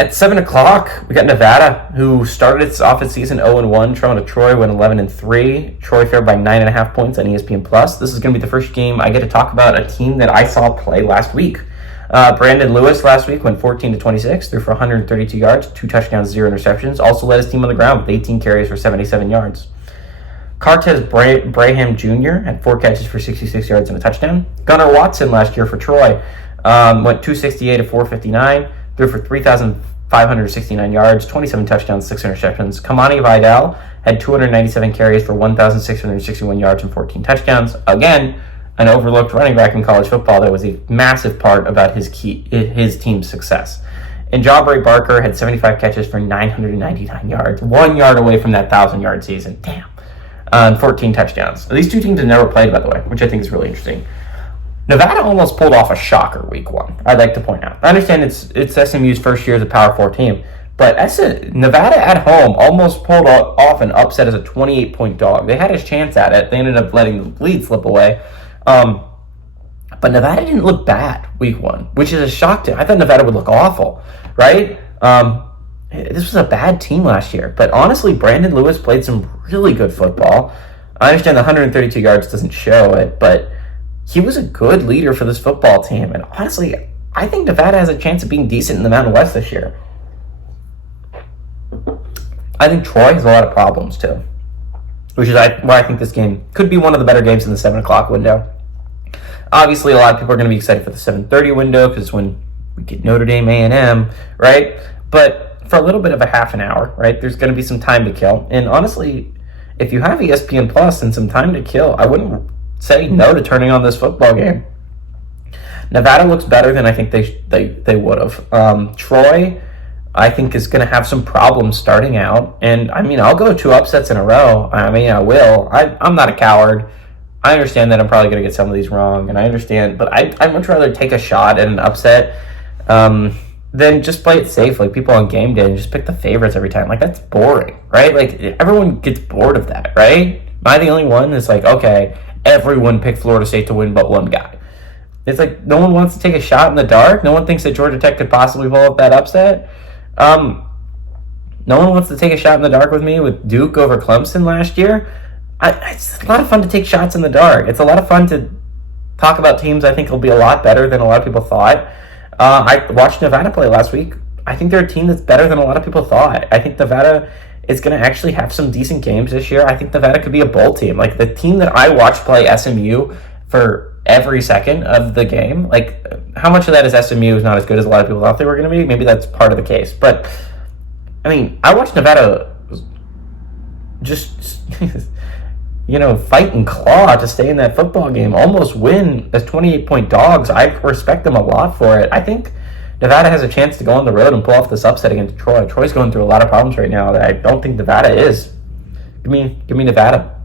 At 7 o'clock, we got Nevada, who started its season 0-1, trailing to Troy, went 11-3. Troy favored by 9.5 points on ESPN+. This is going to be the first game I get to talk about a team that I saw play last week. Brandon Lewis last week went 14-26, threw for 132 yards, 2 touchdowns, 0 interceptions. Also led his team on the ground with 18 carries for 77 yards. Cartez Braham Jr. had 4 catches for 66 yards and a touchdown. Gunnar Watson last year for Troy went 268-459, threw for 3,569 yards, 27 touchdowns, 6 interceptions. Kamani Vidal had 297 carries for 1,661 yards and 14 touchdowns. Again, an overlooked running back in college football that was a massive part about his team's success. And Jabari Barker had 75 catches for 999 yards, 1 yard away from that 1,000-yard season. Damn. And 14 touchdowns. These two teams have never played, by the way, which I think is really interesting. Nevada almost pulled off a shocker week 1, I'd like to point out. I understand it's SMU's first year as a Power 4 team, but Nevada at home almost pulled off an upset as a 28-point dog. They had a chance at it. They ended up letting the lead slip away. But Nevada didn't look bad week 1, which is a shock to me. I thought Nevada would look awful, right? This was a bad team last year, but honestly, Brandon Lewis played some really good football. I understand the 132 yards doesn't show it, but he was a good leader for this football team. And honestly, I think Nevada has a chance of being decent in the Mountain West this year. I think Troy has a lot of problems too, which is why I think this game could be one of the better games in the 7 o'clock window. Obviously, a lot of people are going to be excited for the 7:30 window because when we get Notre Dame A&M, right? But for a little bit of a half an hour, right, there's going to be some time to kill. And honestly, if you have ESPN Plus and some time to kill, I wouldn't say no to turning on this football game. Nevada looks better than I think they would have. Troy, I think, is going to have some problems starting out. And, I mean, I'll go 2 upsets in a row. I mean, I will. I'm not a coward. I understand that I'm probably going to get some of these wrong, and I understand, but I'd much rather take a shot at an upset than just play it safe like people on game day and just pick the favorites every time. Like, that's boring, right? Like, everyone gets bored of that, right? Am I the only one that's like, okay, everyone picked Florida State to win but one guy? It's like no one wants to take a shot in the dark. No one thinks that Georgia Tech could possibly pull up that upset. No one wants to take a shot in the dark with me with Duke over Clemson last year. It's a lot of fun to take shots in the dark. It's a lot of fun to talk about teams I think will be a lot better than a lot of people thought. I watched Nevada play last week. I think they're a team that's better than a lot of people thought. I think Nevada is going to actually have some decent games this year. I think Nevada could be a bowl team. Like, the team that I watched play SMU for every second of the game, like, how much of that is SMU is not as good as a lot of people thought they were going to be? Maybe that's part of the case. But, I mean, I watched Nevada just... fight and claw to stay in that football game, almost win as 28-point dogs. I respect them a lot for it. I think Nevada has a chance to go on the road and pull off this upset against Troy. Troy's going through a lot of problems right now that I don't think Nevada is. Give me Nevada.